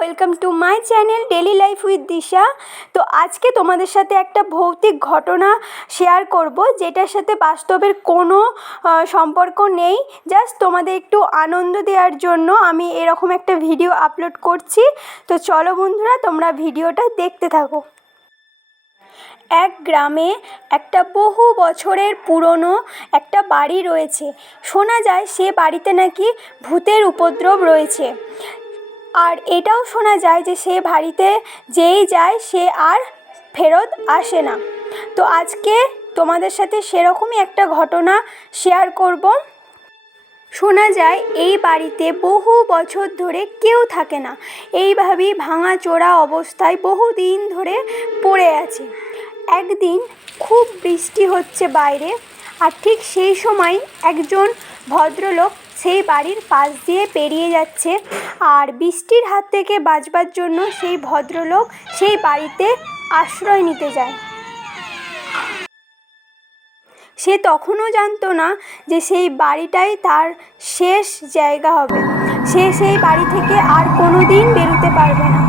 Welcome to my channel daily life with Disha. তো আজকে তোমাদের সাথে একটা ভৌতিক ঘটনা শেয়ার করব, যেটার সাথে বাস্তবের কোনো সম্পর্ক নেই। জাস্ট তোমাদের একটু আনন্দ দেওয়ার জন্য আমি এরকম একটা ভিডিও আপলোড করছি। তো চলো বন্ধুরা, তোমরা ভিডিওটা দেখতে থাকো। এক গ্রামে একটা বহু বছরের পুরনো একটা বাড়ি রয়েছে। শোনা যায় সে বাড়িতে নাকি ভূতের উপদ্রব রয়েছে। আর এটাও শোনা যায় যে সে বাড়িতে যেই যায় সে আর ফেরত আসে না। তো আজকে তোমাদের সাথে সেরকমই একটা ঘটনা শেয়ার করব। শোনা যায় এই বাড়িতে বহু বছর ধরে কেউ থাকে না, এইভাবেই ভাঙাচোরা অবস্থায় বহুদিন ধরে পড়ে আছে। একদিন খুব বৃষ্টি হচ্ছে বাইরে, আর ঠিক সেই সময় একজন ভদ্রলোক সেই বাড়ির পাশ দিয়ে পেরিয়ে যাচ্ছে। আর বৃষ্টির হাত থেকে বাঁচবার জন্য সেই ভদ্রলোক সেই বাড়িতে আশ্রয় নিতে যায়। সে তখনও জানতো না যে সেই বাড়িটাই তার শেষ জায়গা হবে। সে সেই বাড়ি থেকে আর কোনো দিন বেরোতে পারবে না।